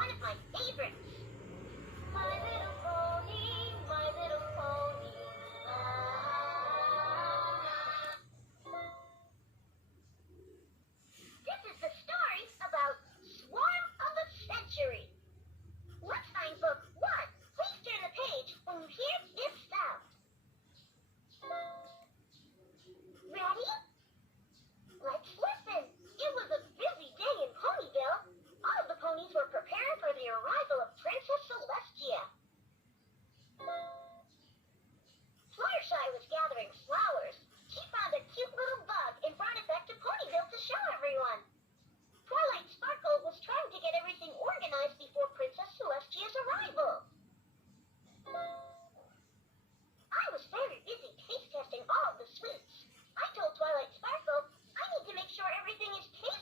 one of my favorites. My little pony, my little pony. This is the story about Swarm of the Century. Let's find book 1. Please turn the page when you hear this sound. Ready? Let's listen. It was a busy day in Ponyville. All the ponies were preparing for the arrival of Princess Celestia. Fluttershy was gathering flowers. She found a cute little bug and brought it back to Ponyville to show everyone. Twilight Sparkle was trying to get everything organized before Princess Celestia's arrival. I was very busy taste testing all of the sweets. I told Twilight Sparkle I need to make sure everything is tasty